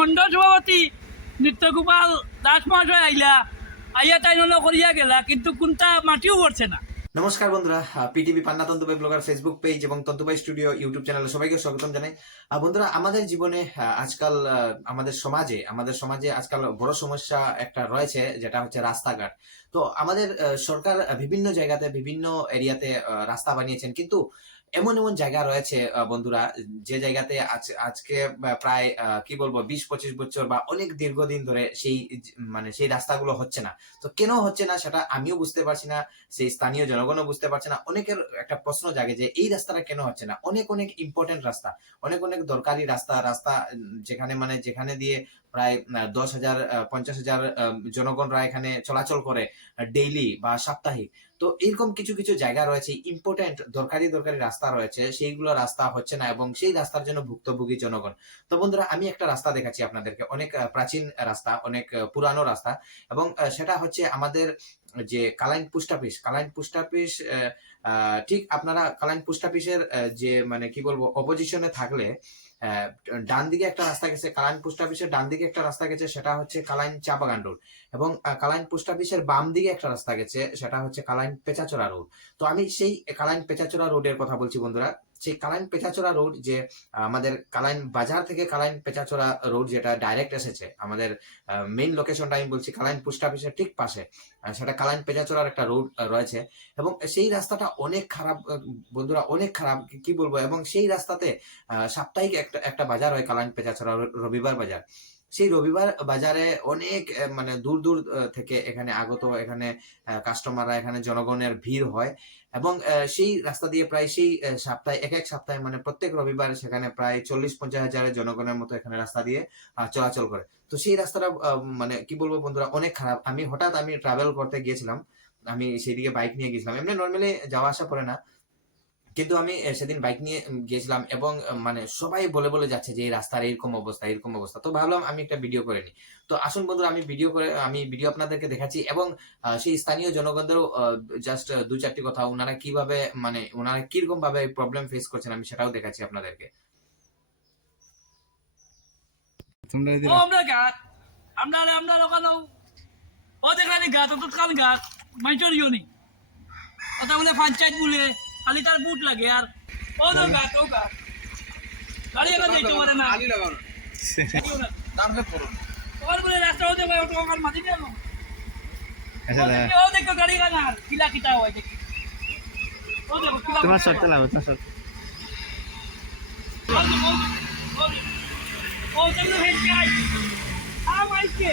মন্ডল সভাপতি নিত্যগোপাল দাস মহাশয় আইয়া তাই করিয়া গেলা, কিন্তু কোনটা মাটিও পড়ছে না। নমস্কার বন্ধুরা, পিটিভি পান্না তন্তুবাই ব্লগার ফেসবুক পেজ এবং তন্তুবাই স্টুডিও ইউটিউব চ্যানেলে সবাইকে স্বাগতম জানাই। বন্ধুরা, আমাদের জীবনে আজকাল আমাদের সমাজে আজকাল বড় সমস্যা একটা রয়েছে, যেটা হচ্ছে রাস্তাঘাট। তো আমাদের সরকার বিভিন্ন জায়গাতে বিভিন্ন এরিয়াতে রাস্তা বানিয়েছেন, কিন্তু এমন এমন জায়গা রয়েছে বন্ধুরা, যে জায়গাতে আজকে প্রায় কি বলবো 20-25 বছর বা অনেক দীর্ঘদিন ধরে সেই রাস্তাগুলো হচ্ছে না। তো কেন হচ্ছে না সেটা আমিও বুঝতে পারছি না, সেই স্থানীয় জনগণও বুঝতে পারছে না। অনেকের একটা প্রশ্ন জাগে যে এই রাস্তাটা কেন হচ্ছে না। অনেক অনেক ইম্পর্টেন্ট রাস্তা, অনেক অনেক দরকারি রাস্তা যেখানে দিয়ে প্রায় 10,000 50,000 জনগণরা এখানে চলাচল করে ডেইলি বা সাপ্তাহিক। তো এরকম কিছু কিছু জায়গা রয়েছে, ইম্পর্টেন্ট দরকারি রাস্তা রয়েছে, সেইগুলো রাস্তা হচ্ছে না এবং সেই রাস্তার জন্য ভুক্তভোগী জনগণ। তো বন্ধুরা, আমি একটা রাস্তা দেখাচ্ছি আপনাদেরকে, অনেক প্রাচীন রাস্তা, অনেক পুরানো রাস্তা, এবং সেটা হচ্ছে আমাদের যে কালাইন পোস্ট অফিস ঠিক আপনারা কালাইন পোস্ট অফিসের যে কি বলবো অপোজিশনে থাকলে আহ, ডান দিকে একটা রাস্তা গেছে, কালাইন পোস্ট অফিসের ডান দিকে একটা রাস্তা গেছে, সেটা হচ্ছে কালাইন চা বাগান রোড। এবং কালাইন পোস্ট অফিসের বাম দিকে একটা রাস্তা গেছে, সেটা হচ্ছে কালাইন পেচাচোরা রোড। তো আমি সেই কালাইন পেচাচোরা রোডের কথা বলছি বন্ধুরা। সেই কালাইন পেচাচোরা রোড যে আমাদের কালাইন বাজার থেকে কালাইন পেচাচোরা রোড যেটা ডাইরেক্ট এসেছে, আমাদের মেইন লোকেশনটা আমি বলছি কালাইন পোস্ট অফিসের ঠিক পাশে, সেটা কালাইন পেচাচোরার একটা রোড রয়েছে। এবং সেই রাস্তাটা অনেক খারাপ বন্ধুরা, অনেক খারাপ, কি বলবো। এবং সেই রাস্তাতে সাপ্তাহিক একটা একটা বাজার হয়, কালাইন পেচাচোরা রবিবার বাজার। সেই রবিবার বাজারে অনেক দূর দূর থেকে এখানে আগত, এখানে কাস্টমাররা, এখানে জনগণের ভিড় হয়। এবং সেই রাস্তা দিয়ে প্রায় সেই সপ্তাহে এক এক সপ্তাহে প্রত্যেক রবিবার সেখানে প্রায় 40-50 হাজারের জনগণের মতো এখানে রাস্তা দিয়ে চলাচল করে। তো সেই রাস্তাটা কি বলবো বন্ধুরা, অনেক খারাপ। আমি ট্রাভেল করতে গিয়েছিলাম, আমি সেইদিকে বাইক নিয়ে গেছিলাম, এমনি নর্মালি যাওয়া আসা পড়ে না, কিন্তু আমি সেদিন বাইক নিয়ে গিয়েছিলাম। এবং সবাই বলে বলে যাচ্ছে যে এই রাস্তার এরকম অবস্থা। তো ভাবলাম আমি একটা ভিডিও করে নিই। তো আসুন বন্ধুরা, আমি ভিডিও আপনাদেরকে দেখাচ্ছি, এবং সেই স্থানীয় জনগণদেরও জাস্ট 2-4টি কথা, ওনারা কিরকম ভাবে প্রবলেম ফেস করছেন আমি সেটাও দেখাচ্ছি আপনাদেরকে। আমরা গাছ আমরা ওখানে ও দেখলাম গাছ অতকাল গাছ মাইচর ইউনি ওটা বলে পঞ্চায়েত বলে খালি তার বুট লাগে, আর ও তো গাছ ও গাছ গাড়ি এবার যেতে পারে না। ওর বলে রাস্তা হতে পারে, ওটা আমার মাটি দিয়ে ও দেখো গাড়ি গানা কিলা কিতা হয় দেখি। ও দেখো তোমার শর্তে লাগো, তোমার শর্তে। ও দেখো হেড গাই মাইকে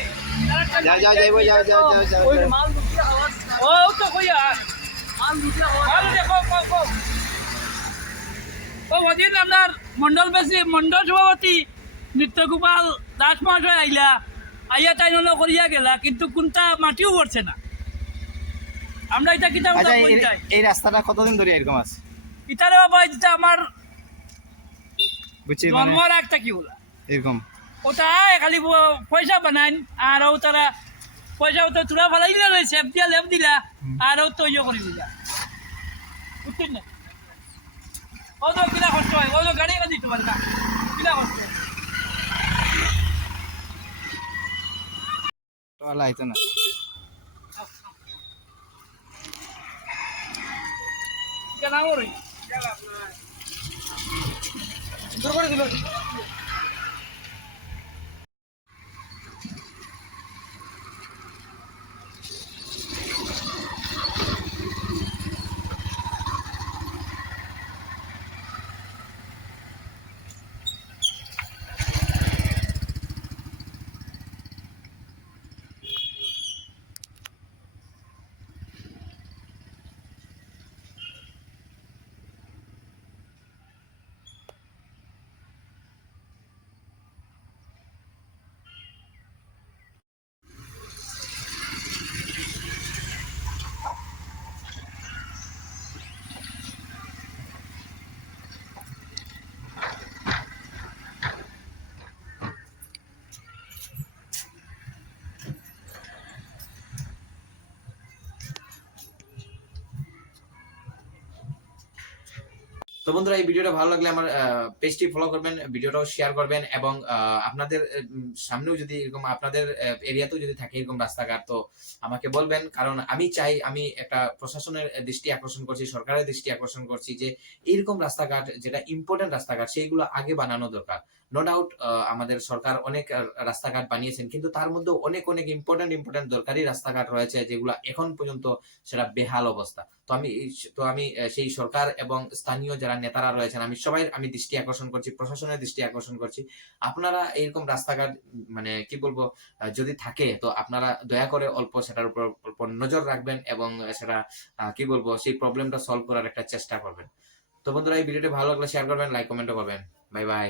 যাও। ও তো কইয়া মাল দেখো ও ওদিন আপনার মন্ডল সভাপতি নিত্যগোপাল দাস মহাশয় আইয়া তাই করিয়া গেলা, কিন্তু কোনটা মাটিও পড়ছে না। আমরা এটা কিতা এই রাস্তাটা কতদিন ধরে এরকম আছে? ইতারে বাবা যেটা আমার বুঝছি, জন্মর একটা কি বলা এরকম ওটা খালি পয়সা বানাইন, আর ও তারা পয়সা তো তুলা ফেলাই দিলা, সেফ দিয়া লেপ দিলা, আর ও তো ইয়ে করে দিলা, বুঝছেন না? ও তো কিনা কষ্ট হয়, ও তো গাড়ি দিতে পারে না, কিনা কষ্ট হয়। আইতো না। কেন আমার দূর করে দিল। বন্ধুরা এই ভিডিওটা ভালো লাগলে আমার পেজটি ফলো করবেন, ভিডিওটাও শেয়ার করবেন, এবং আপনাদের সামনেও যদি এরকম আপনাদের এরিয়াতেও যদি থাকে এরকম রাস্তাঘাট, তো আমাকে বলবেন। কারণ আমি চাই, আমি একটা প্রশাসনের দৃষ্টি আকর্ষণ করছি, সরকারের দৃষ্টি আকর্ষণ করছি যে এইরকম রাস্তাঘাট যেটা ইম্পর্টেন্ট রাস্তাঘাট সেইগুলো আগে বানানো দরকার। নো ডাউট আমাদের সরকার অনেক রাস্তাঘাট বানিয়েছেন, কিন্তু তার মধ্যে অনেক অনেক ইম্পর্টেন্ট দরকারি রাস্তাঘাট রয়েছে যেগুলো এখন পর্যন্ত সেটা বেহাল অবস্থা। তো আমি সেই সরকার এবং স্থানীয় যারা নেতারা রয়েছেন, আমি দৃষ্টি আকর্ষণ করছি, প্রশাসনের দৃষ্টি আকর্ষণ করছি, আপনারা এইরকম রাস্তাঘাট মানে কি বলবো যদি থাকে, তো আপনারা দয়া করে অল্প সেটার উপর অল্প নজর রাখবেন, এবং সেটা কি বলবো সেই প্রবলেমটা সলভ করার একটা চেষ্টা করবেন। তো বন্ধুরা এই ভিডিওটি ভালো লাগলে শেয়ার করবেন, লাইক কমেন্টও করবেন। Bye bye.